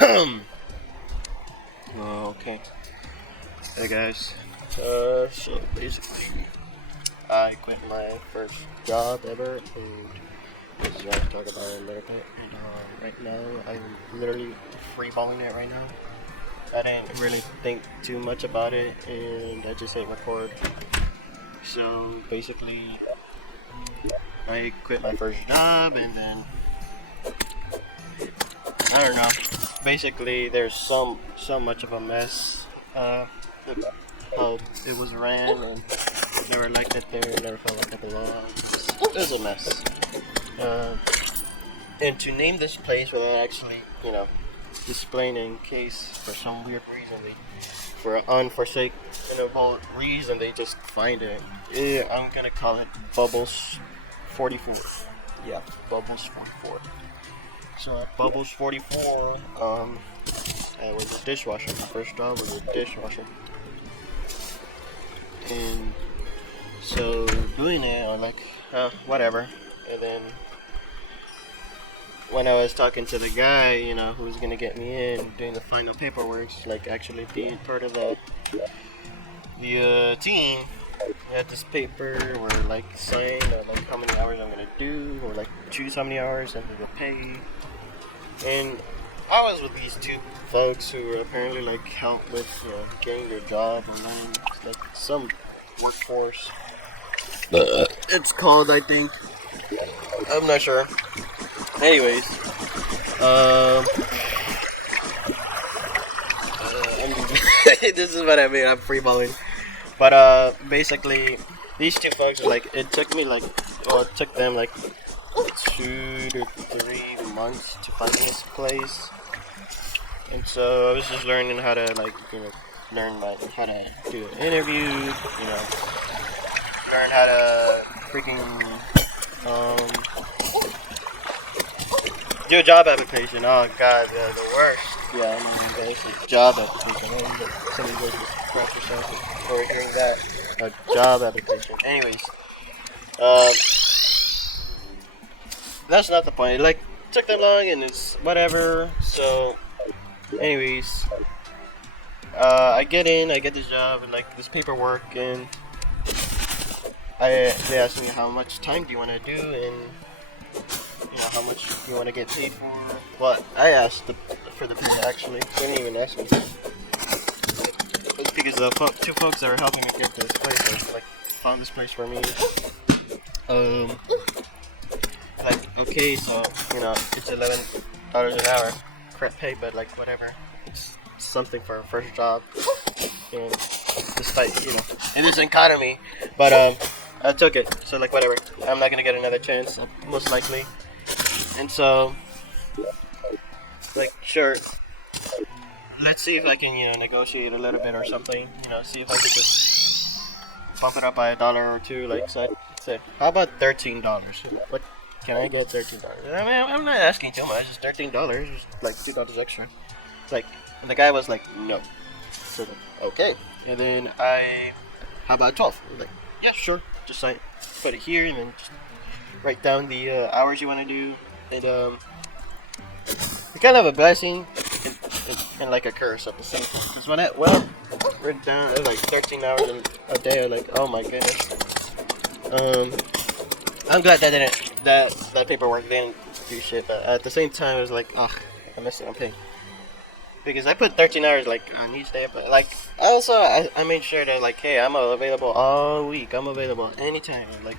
Okay. Hey guys. So basically, I quit my first job ever, and this is what I'll talk about in a little bit. And right now, I'm literally freeballing it right now. I didn't really think too much about it, and I just hit record. So basically, I quit my first job, and then I don't know. Basically, there's so much of a mess. How it was ran, and never liked it there. Never felt like I belonged. It was a mess. Uh, and to name this place without actually, displaying it in case for some weird reason for an unforeseeable reason they just find it. Yeah, I'm gonna call it Bubbles 44. Yeah, Bubbles 44. So at Bubbles 44, I was a dishwasher. My first job was a dishwasher. And so doing it, I'm like, whatever. And then when I was talking to the guy, who was gonna get me in, doing the final paperwork, like actually being part of the team, I had this paper where like sign like how many hours I'm gonna do, or like choose how many hours and we will pay. And I was with these two folks who were apparently like help with getting their job online, like some workforce. It's called, I think. I'm not sure. Anyways, this is what I mean. I'm freeballing, but basically, these two folks were like, it took them like 2 to 3 months to find this place. And so I was just learning how to learn like how to do an interview, learn how to freaking do a job application. Oh god, the worst. Yeah, I know, guys, job application. I know some of you guys will scratch yourself over hearing that. A job application. Anyways, that's not the point. Like, took them long and it's whatever. So anyways, I get this job and like this paperwork, and they asked me how much time do you want to do, and how much do you want to get paid for. Well, I asked for the pay actually. They didn't even ask me. It's because the two folks that were helping me get to this place, like found this place for me. Like okay, so it's $11 an hour. Crap pay, but like whatever. It's something for a first job, and despite in this economy, but I took it. So like whatever. I'm not gonna get another chance, most likely. And so, like sure, let's see if I can negotiate a little bit or something. See if I could just bump it up by $1 or $2. Like so I said, how about $13? What? Can I get $13? I mean, I'm not asking too much. It's $13, just like $2 extra. Like, and the guy was like, no. So okay. And then how about 12? I was like, yeah, sure. Just put it here and then just write down the hours you want to do. And it's kind of a blessing and like a curse at the same time. Because when written down, it was like 13 hours a day. I'm like, oh my goodness. I'm glad that paperwork didn't do shit, but at the same time, it was like, oh, I missed it. I'm paying because I put 13 hours like on each day, but like I made sure that like, hey, I'm available all week. I'm available anytime. Like,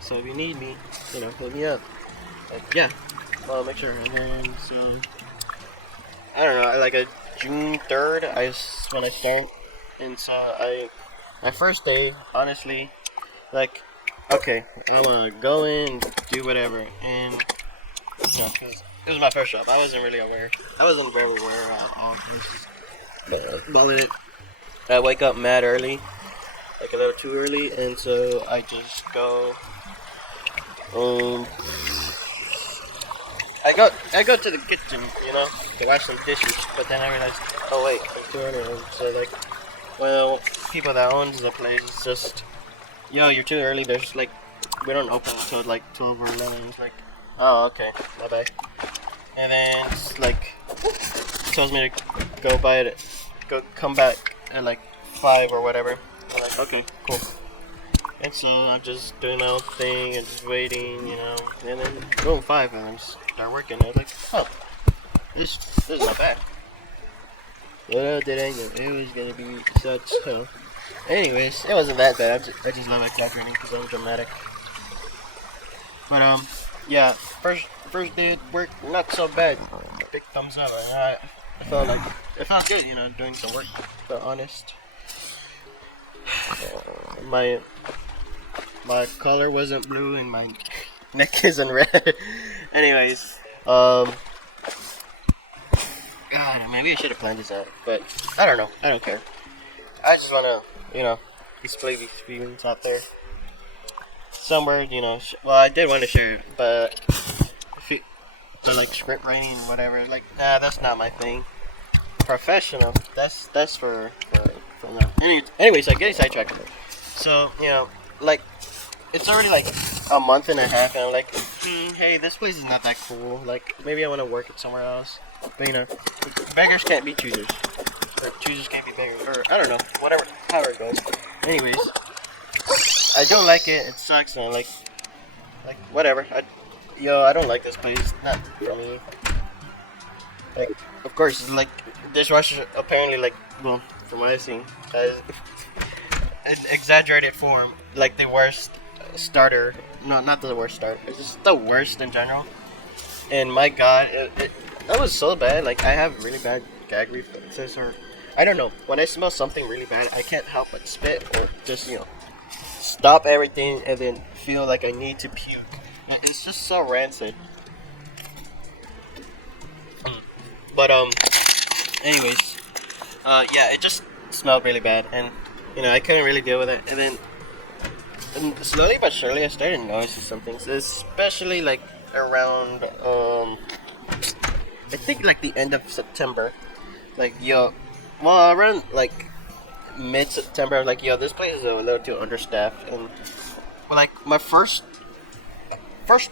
so if you need me, hit me up. Like, yeah, well, make sure. And then so I don't know. Like a June 3rd, when I start, and so my first day, honestly, like. Okay, I'm gonna go in, do whatever, and cause it was my first job. I wasn't really aware. I wasn't very aware at all. I was just balling it. I wake up mad early, like a little too early, and so I just go. I go to the kitchen, to wash some dishes, but then I realized, oh wait, it's too early. So like, well, people that owns the place just. Yo, you're too early. There's like, we don't open until like 12 or 11. It's like, oh, okay, bye bye. And then it's like, tells me to go by it, come back at like 5 or whatever. I'm like, okay, cool. And so I'm just doing my own thing and just waiting, you know. And then boom, 5, and I just start working. I was like, oh, this is not bad. Little did I know it was gonna be such hell. Anyways, it wasn't that bad. I just love exaggerating because I'm dramatic. But yeah, first day at work, not so bad. Big thumbs up. I felt like it felt good, you know, doing some work. But honest, my collar wasn't blue and my neck isn't red. Anyways, God, maybe I should have planned this out, but I don't know. I don't care. I just wanna, you know, display these feelings out there. Somewhere, you know. Well, I did want to share it, but like script writing, whatever. Like, nah, that's not my thing. Professional. That's for now. Anyways, like getting sidetracked. So you know, like it's already like a month and a half, and I'm like, hey, this place is not that cool. Like, maybe I want to work it somewhere else. But you know, beggars can't be choosers. Or choosers can't be beggars. Or I don't know, whatever, however it goes. Anyways, I don't like it. It sucks, and like whatever. I don't like this place. Not for me. Like, of course, like dishwasher apparently, like, well, from what I've seen, has an exaggerated form, like the worst starter. No, not the worst starter. It's just the worst in general. And my God, that was so bad. Like, I have really bad gag reflexes, or I don't know. When I smell something really bad, I can't help but spit or just, you know, stop everything and then feel like I need to puke. It's just so rancid. But anyways, yeah, it just smelled really bad, and you know I couldn't really deal with it. And then, slowly but surely, I started noticing some things, especially like around I think like the end of September. Like, around like mid-September, I was like, this place is a little too understaffed, and like my first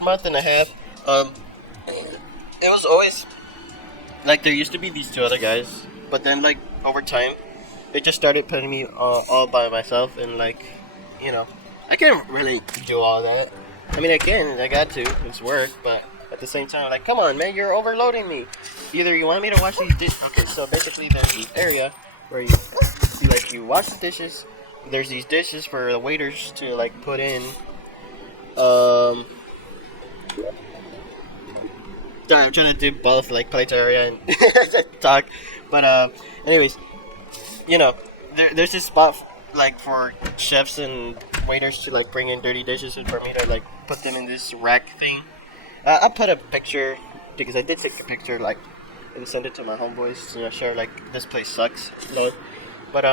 month and a half, it was always like there used to be these 2 other guys, but then like over time, they just started putting me all by myself, and like, you know, I can't really do all that. I mean, I got to, it's work, but at the same time, like, come on, man, you're overloading me. Either you want me to wash these dishes. Okay, so basically, there's this area where you wash the dishes. There's these dishes for the waiters to like put in. Sorry, I'm trying to do both, like plates area and talk. But anyways, you know, there's this spot like for chefs and waiters to like bring in dirty dishes, and for me to like put them in this rack thing. I'll put a picture because I did take a picture, like, and send it to my homeboys. You know, share like this place sucks, you know. But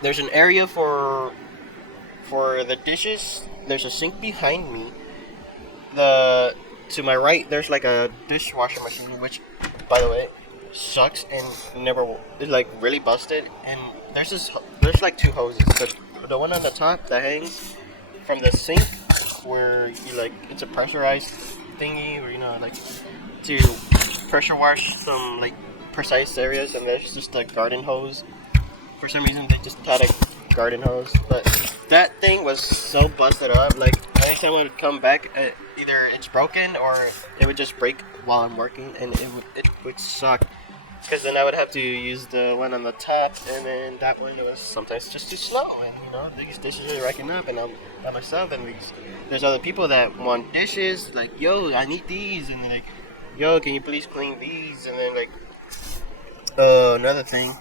there's an area for the dishes. There's a sink behind me. To my right, there's like a dishwasher machine, which, by the way, sucks and never is like really busted. And there's like 2 hoses. The one on the top that hangs from the sink, where you like it's a pressurized thingy, where you know like to pressure wash some like precise areas, and there's just a garden hose. For some reason, they just had a garden hose, but that thing was so busted up. Like anytime I would come back, either it's broken or it would just break while I'm working, and it would suck. Because then I would have to use the one on the top, and then that one was sometimes just too slow. And you know, these dishes are racking up, and I'm by myself, and there's other people that want dishes. Like, yo, I need these, and then like, yo, can you please clean these? And then like, another thing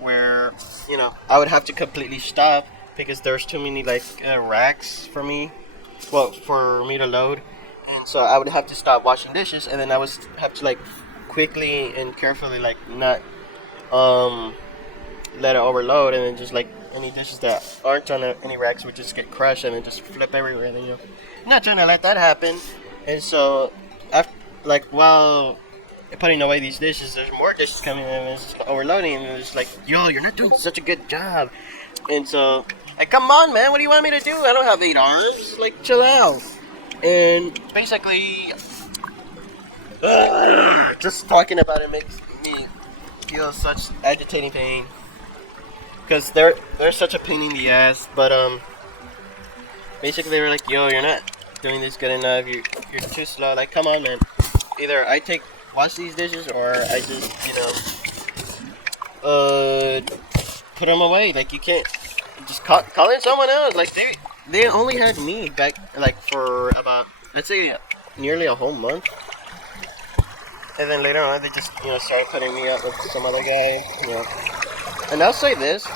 where you know I would have to completely stop because there's too many like racks for me to load, and so I would have to stop washing dishes, and then I would have to like quickly and carefully like not let it overload, and then just like any dishes that aren't on any racks would just get crushed and then just flip everywhere. And then, you know, I'm not trying to let that happen. And so after, like, while putting away these dishes, there's more dishes coming in, and it's just overloading, and it's like, yo, you're not doing such a good job. And so, like, come on, man, what do you want me to do? I don't have 8 arms. Like, chill out. And basically, Just talking about it makes me feel such agitating pain. Because they're such a pain in the ass. But basically they were like, yo, you're not doing this good enough. You're too slow. Like, come on, man. Either I wash these dishes, or I just put them away. Like, you can't just call in someone else. Like, they only had me back like for about, let's say, nearly a whole month. And then later on, they just, started putting me up with some other guy, And I'll say this,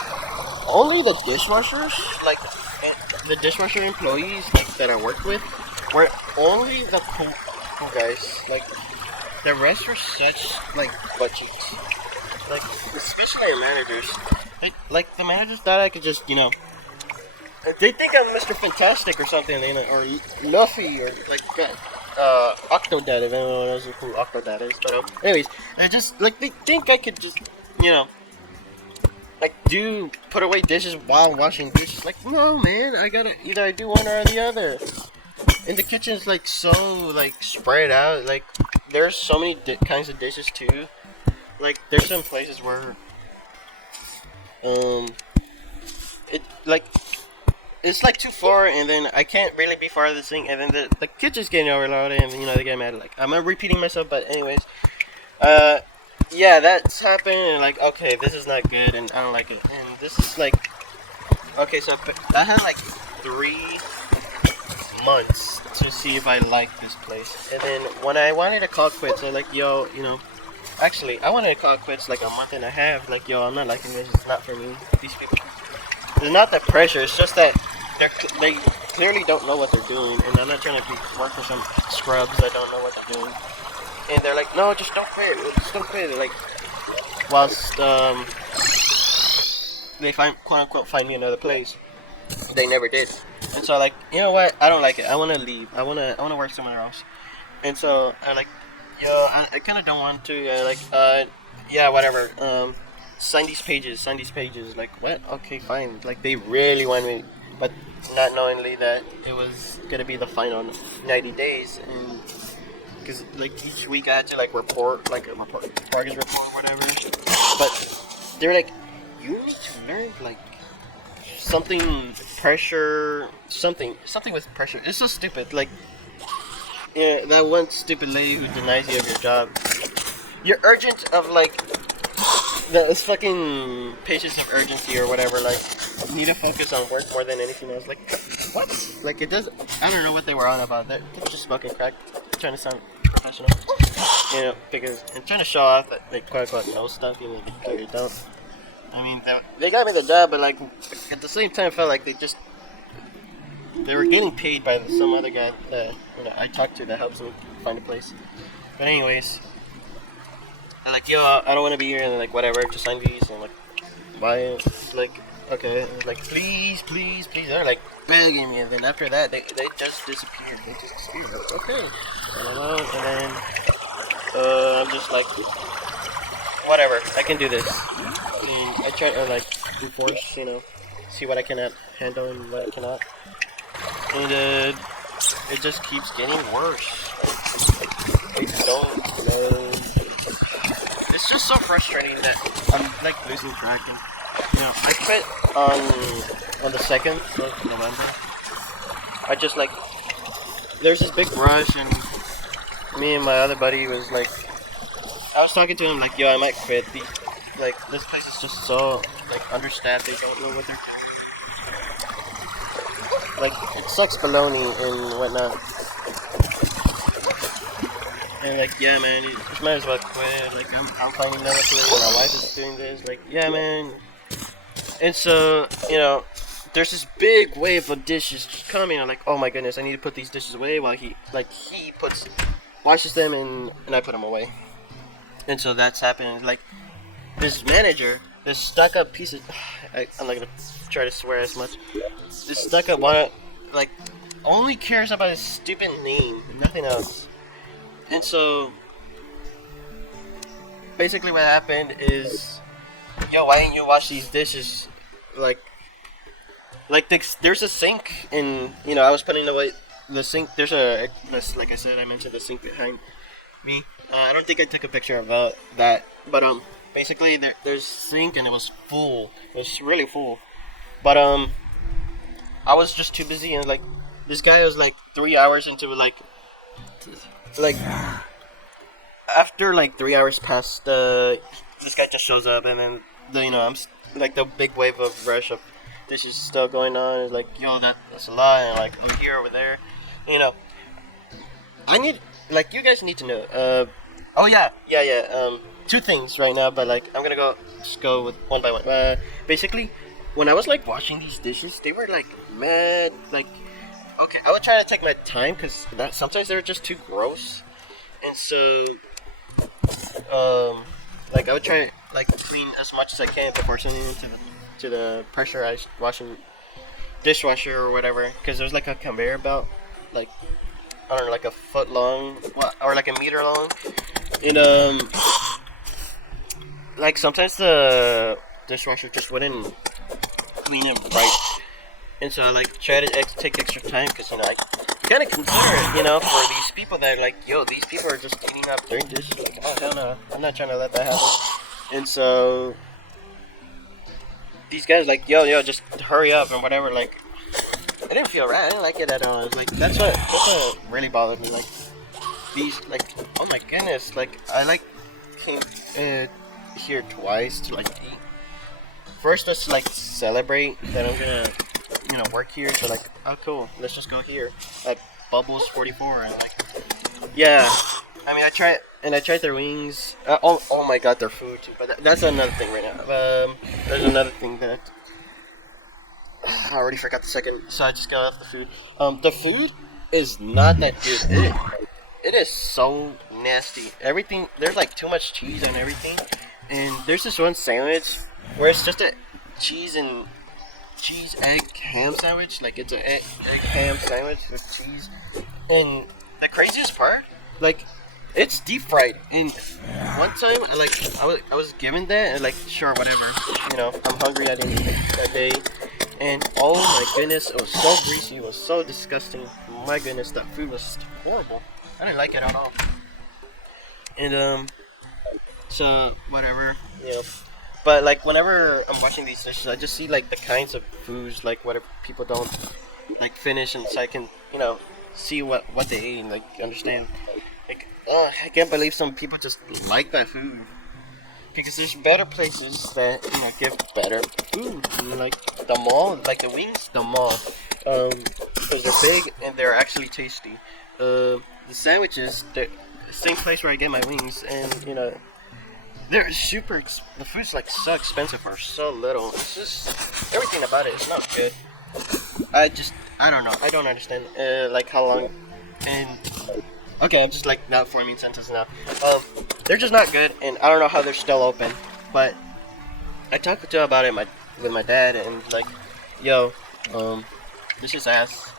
only the dishwashers, like, the dishwasher employees, like, that I worked with, were only the cool guys. Like, the rest were such, like, butt cheeks. Like, especially the managers. Like, the managers thought I could just, they think I'm Mr. Fantastic or something, or Luffy, or, like, Octodad, if anyone knows who Octodad is. But anyways, I just like they think I could just like put away dishes while washing dishes. Like, no, man, I gotta either I do one or the other. And the kitchen's like so like spread out. Like, there's so many kinds of dishes too. Like, there's some places where it like. It's like 2 floors, and then I can't really be far of the sink, and then the kitchen's getting overloaded, and they get mad. Like, I'm repeating myself, but anyways, yeah, that's happened. And like, okay, this is not good, and I don't like it. And this is like, okay, so I had like 3 months to see if I like this place, and then when I wanted to call quits, I'm like, yo, actually, I wanted to call quits like a month and a half. Like, yo, I'm not liking this. It's not for me. These people. It's not the pressure. It's just that they clearly don't know what they're doing, and I'm not trying to work for some scrubs that don't know what they're doing. And they're like, no, just don't quit. Just don't quit. Like, whilst they quote unquote find me another place, they never did. And so, like, you know what? I don't like it. I want to leave. I want to work somewhere else. And so I like, yo, I kind of don't want to. Yeah, whatever. Sign these pages. Like, what? Okay, fine. Like, they really want me, but not knowingly that it was gonna be the final 90 days, and because like each week I had to like report, like a progress report, whatever. But they're like, you need to learn like something with pressure. It's so stupid. Like, yeah, that one stupid lady who denies you of your job. You're urgent of like. It's fucking patience of urgency or whatever. Like, you need to focus on work more than anything else. Like, what? Like, it does. I don't know what they were on about. They're just smoking crack, trying to sound professional. Because and trying to show off that they quote unquote know stuff, even if you clearly don't. I mean, they got me the job, but like at the same time, I felt like they were getting paid by some other guy that I talked to that helps me find a place. But anyways. And like, yo, I don't want to be here, and they're like, whatever, just sign these, and like, why, like, okay, and like, please, they're like begging me, and then after that, they just disappeared, okay, and then, I'm just like, whatever, I can do this, and I try to like, enforce, see what I can handle and what I cannot, and it just keeps getting worse. I don't know. It's just so frustrating that I'm like losing track. And I quit on the 2nd of November. I just like there's this big rush, and me and my other buddy was like, I was talking to him like, yo, I might quit. Like, this place is just so like understaffed. They don't know what they're like. It sucks baloney and whatnot. And like, yeah, man, you just might as well quit. Like, I'm finding another place. My wife is doing this. Like, yeah, man. And so, there's this big wave of dishes just coming. I'm like, oh my goodness, I need to put these dishes away while he washes them and I put them away. And so that's happening. Like, this manager, this stuck-up piece of... I'm not gonna try to swear as much. This stuck-up one, like, only cares about his stupid name and nothing else. And so, basically what happened is, yo, why didn't you wash these dishes? Like there's a sink, and, I was putting away the sink. There's like I said, I mentioned the sink behind me. I don't think I took a picture of that, but basically there's sink and it was full. It was really full, but I was just too busy and like this guy was like 3 hours into like after like 3 hours passed, this guy just shows up and then like the big wave of rush of dishes is still going on. It's like yo that's a lot and like over here over there, you know. I need like you guys need to know. Oh yeah. Two things right now, but like I'm gonna just go with one by one. Basically, when I was like washing these dishes, they were like mad. Like, okay, I would try to take my time because sometimes they're just too gross, and so like I would try like clean as much as I can before sending it to the pressurized washing dishwasher or whatever. Because there's like a conveyor belt, like I don't know, like a foot long, or like a meter long, and like sometimes the dishwasher just wouldn't clean it right, and so I like try to take extra time because I kind of consider it, for these people that like, yo, these people are just cleaning up their dishes. Like, oh hell no, I'm not trying to let that happen. And so these guys like, yo, just hurry up and whatever. Like, I didn't feel right. I didn't like it at all. Like that's what really bothered me. Like these, like, oh my goodness, like I like came here twice to like eat. First, let's like celebrate that I'm gonna work here. So like, oh cool, let's just go here at Bubbles 44 and like, yeah. I mean, I tried their wings. Oh my god, their food too. But that's another thing right now. There's another thing that I already forgot the second, so I just got off the food. The food is not that good. It is so nasty. Everything, there's like too much cheese and everything. And there's this one sandwich where it's just a cheese egg ham sandwich. Like it's an egg ham sandwich with cheese. And the craziest part, like, it's deep fried. And one time, I was given that and like, sure, whatever. I'm hungry. I didn't eat that day. And oh my goodness, it was so greasy. It was so disgusting. My goodness, that food was horrible. I didn't like it at all. And so whatever, But like whenever I'm watching these dishes, I just see like the kinds of foods like whatever people don't like finish, and so I can see what they ate and like understand. Like, I can't believe some people just like that food because there's better places that give better food. Like the mall, like the wings, the mall, because they're big and they're actually tasty. The sandwiches, the same place where I get my wings, and they're super. The food's like so expensive for so little. It's just everything about it is not good. I don't know. I don't understand like how long. And okay, I'm just like not forming sentences now. They're just not good, and I don't know how they're still open. But I talked to about it with my dad, and like, yo, this is ass.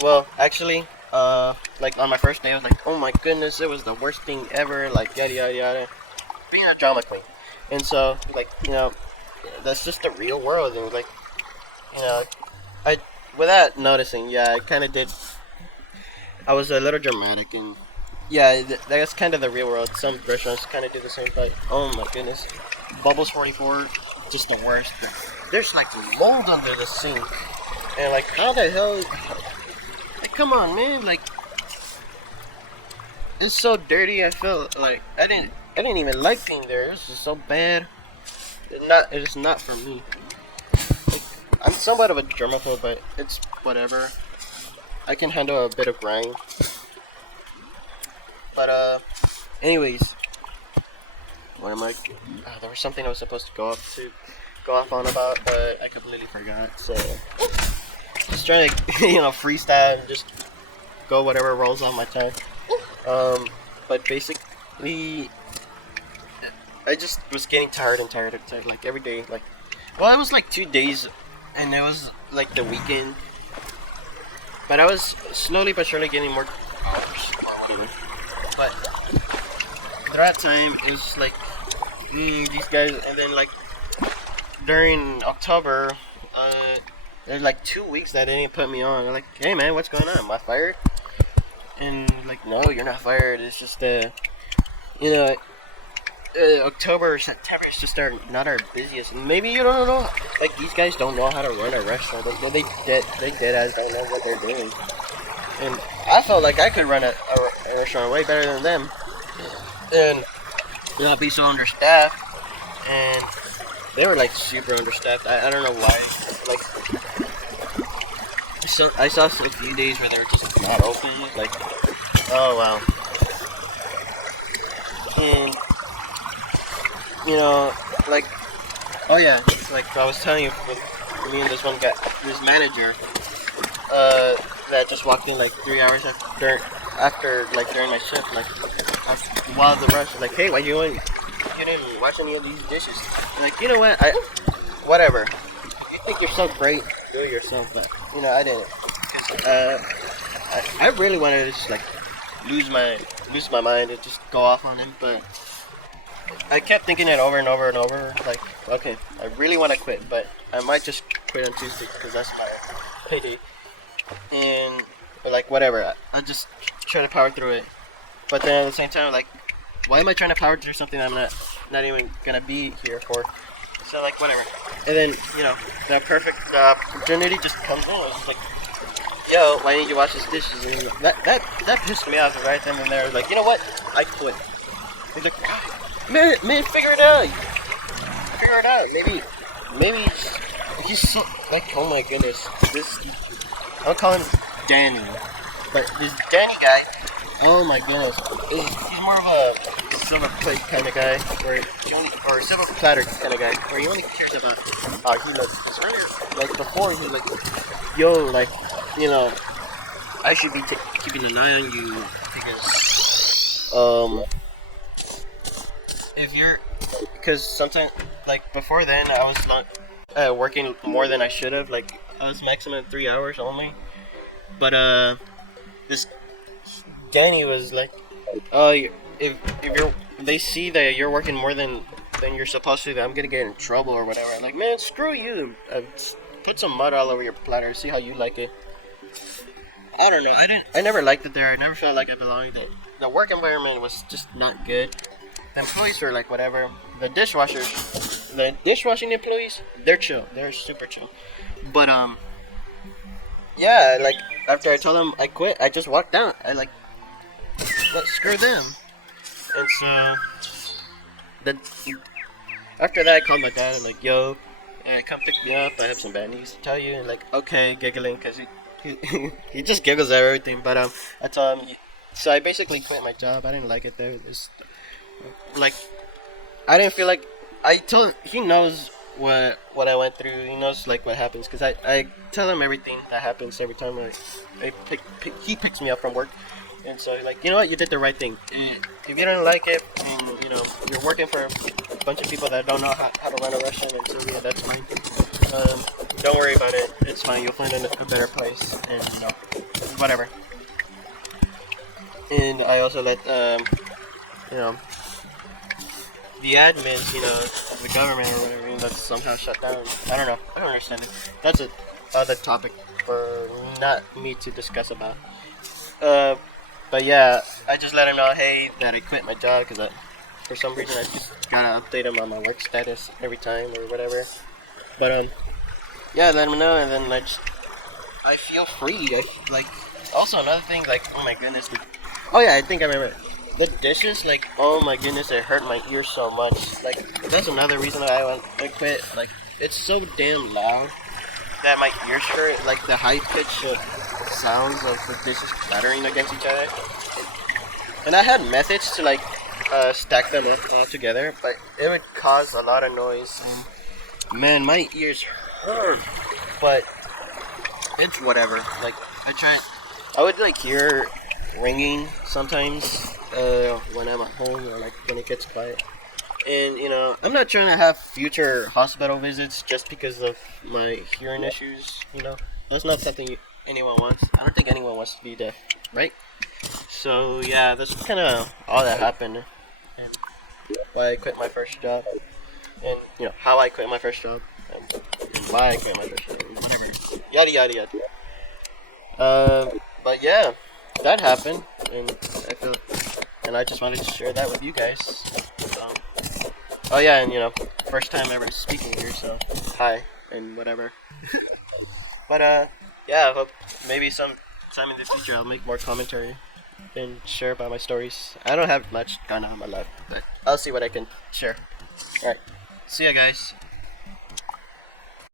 Well, actually, like on my first day, I was like, oh my goodness, it was the worst thing ever. Like yada yada yada. Being a drama queen, and so like that's just the real world, and like I without noticing, I kind of did. I was a little dramatic, and that's kind of the real world. Some restaurants kind of do the same, but oh my goodness, Bubbles 44, just the worst. There's like mold under the sink, and like how the hell? Like, come on, man! Like it's so dirty. I feel like I didn't even like being there. This is so bad. It's not for me. Like, I'm somewhat of a germaphobe, but it's whatever. I can handle a bit of grind. But anyways, what am I? There was something I was supposed to go off on about, but I completely forgot. So just trying to freestyle and just go whatever rolls on my tongue. But basically, I just was getting tired, like every day. Like, well, it was like 2 days, and it was like the weekend. But I was slowly but surely getting more hours. But throughout time, it was like these guys, and then like during October, there's like 2 weeks that they didn't put me on. They're like, hey man, what's going on? Am I fired? And like, no, you're not fired. It's just you know, October or September is just not our busiest. Maybe you don't know, like these guys don't know how to run a restaurant. They dead as don't know what they're doing. And I felt like I could run a restaurant way better than them, and not be so understaffed. And they were like super understaffed. I don't know why. Like, so I saw a few days where they were just not open. Like, oh wow. And you know, like, oh yeah, like I was telling you, with me and this one guy, this manager, that just walked in like 3 hours after like during my shift, like while the rush, like, hey, why you didn't wash any of these dishes? I'm like, you know what, whatever. You think you're so great, do it yourself, but you know, I didn't, because I really wanted to just like lose my mind and just go off on him, but I kept thinking it over and over and over. Like, okay, I really want to quit, but I might just quit on Tuesday because that's my payday. And like, whatever, I just try to power through it. But then at the same time, like, why am I trying to power through something I'm not even gonna be here for? So like, whatever. And then you know, the opportunity just comes in. It's like, yo, why didn't you wash his dishes? And that pissed me off right then and there. Like, you know what? I quit. He's like, man, figure it out. Figure it out. Maybe he's so like, oh my goodness. I'll call him Danny, but this Danny guy, oh my goodness, he's more of a silver plate kind of guy, or silver platter kind of guy, where he only cares about how he looks. Like before, he's like, yo, like, you know, I should be keeping an eye on you because because sometimes, like before then, I was not working more than I should have. Like, I was maximum 3 hours only. But this Danny was like, oh, if they see that you're working more than you're supposed to, then I'm gonna get in trouble or whatever. I'm like, man, screw you. Put some mud all over your platter. See how you like it. I don't know. I never liked it there. I never felt like I belonged there. The work environment was just not good. The employees were like whatever. The dishwashing employees, they're chill. They're super chill. But yeah, like after I told them I quit, I just walked out. I like, screw them. And so after that, I called my dad. I'm like, yo, come pick me up. I have some bad news to tell you. And like, okay, giggling because he just giggles at everything. But I told him. So I basically quit my job. I didn't like it there. Like, I didn't feel like, I told him, he knows what I went through. He knows like what happens because I tell him everything that happens every time he picks me up from work. And so he's like, you know what, you did the right thing. If you don't like it, and you know you're working for a bunch of people that don't know how to run a restaurant, and so yeah, that's fine. Don't worry about it. It's fine. You'll find a better place, and you know, whatever. And I also let you know, the admins, you know, the government or whatever, that's somehow shut down. I don't know. I don't understand it. That's another topic for not me to discuss about. But yeah, I just let him know, hey, that I quit my job because for some reason I just gotta update him on my work status every time or whatever. But yeah, let him know, and then I feel free. Like, also another thing, like, oh my goodness. Oh yeah, I think I remember. The dishes, like, oh my goodness, it hurt my ears so much. Like, that's another reason I quit. Like, it's so damn loud that my ears hurt. Like, the high pitch of sounds of the dishes clattering against each other. And I had methods to like stack them up all together, but it would cause a lot of noise. And man, my ears hurt. But it's whatever. Like, I would like hear ringing sometimes when I'm at home or like when it gets quiet. And you know, I'm not trying to have future hospital visits just because of my hearing issues. You know, that's not something anyone wants. I don't think anyone wants to be deaf, right? So yeah, that's kind of all that happened, and why I quit my first job, and you know how I quit my first job, and why I quit my first job, whatever, yada yada yada. But yeah, that happened, and I feel and I just wanted to share that with you guys. So, oh yeah, and first time ever speaking here, so hi and whatever. But yeah, I hope maybe some time in the future I'll make more commentary and share about my stories. I don't have much going on in my life, but I'll see what I can share. Alright, see ya guys.